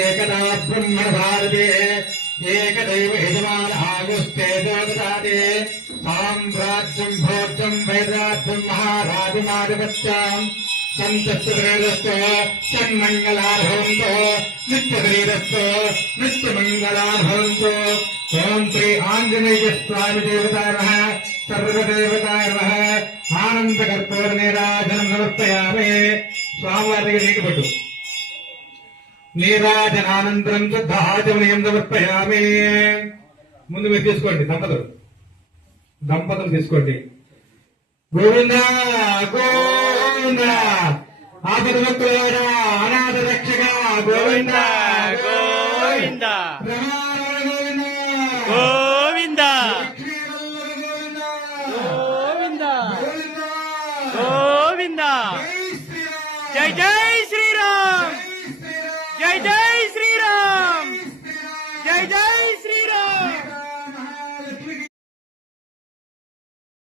एकदा ब्रह्मण भारते एकदैव यजमान आयुस्ते देवताते साम्राज्यं भोज्यं वैराज्यं महाराजमाधिपत्यम् संतस्तु तन्मंगलार्भवन्तु नित्यशरीरस्तु नित्यमंगलार्भवन्तु ओम श्री आंजनेय स्वामी देवताय नमः सर्वदेवताय नमः आनंदकर्पूर नीराजनं समर्पयामि स्वामिवाరికి నీటిపట్టు నీరాజనానంతరం శుద్ధాచమనీయం సమర్పయామి ముందు మీరు తీసుకోండి దంపతులు తీసుకోండి గోవింద గోవింద ఆపదముక్తులారా అనాథ రక్షక గోవింద గోవింద గోవింద గోవింద గోవింద జై జై శ్రీరామ్ జై జై శ్రీరామ్ జై జై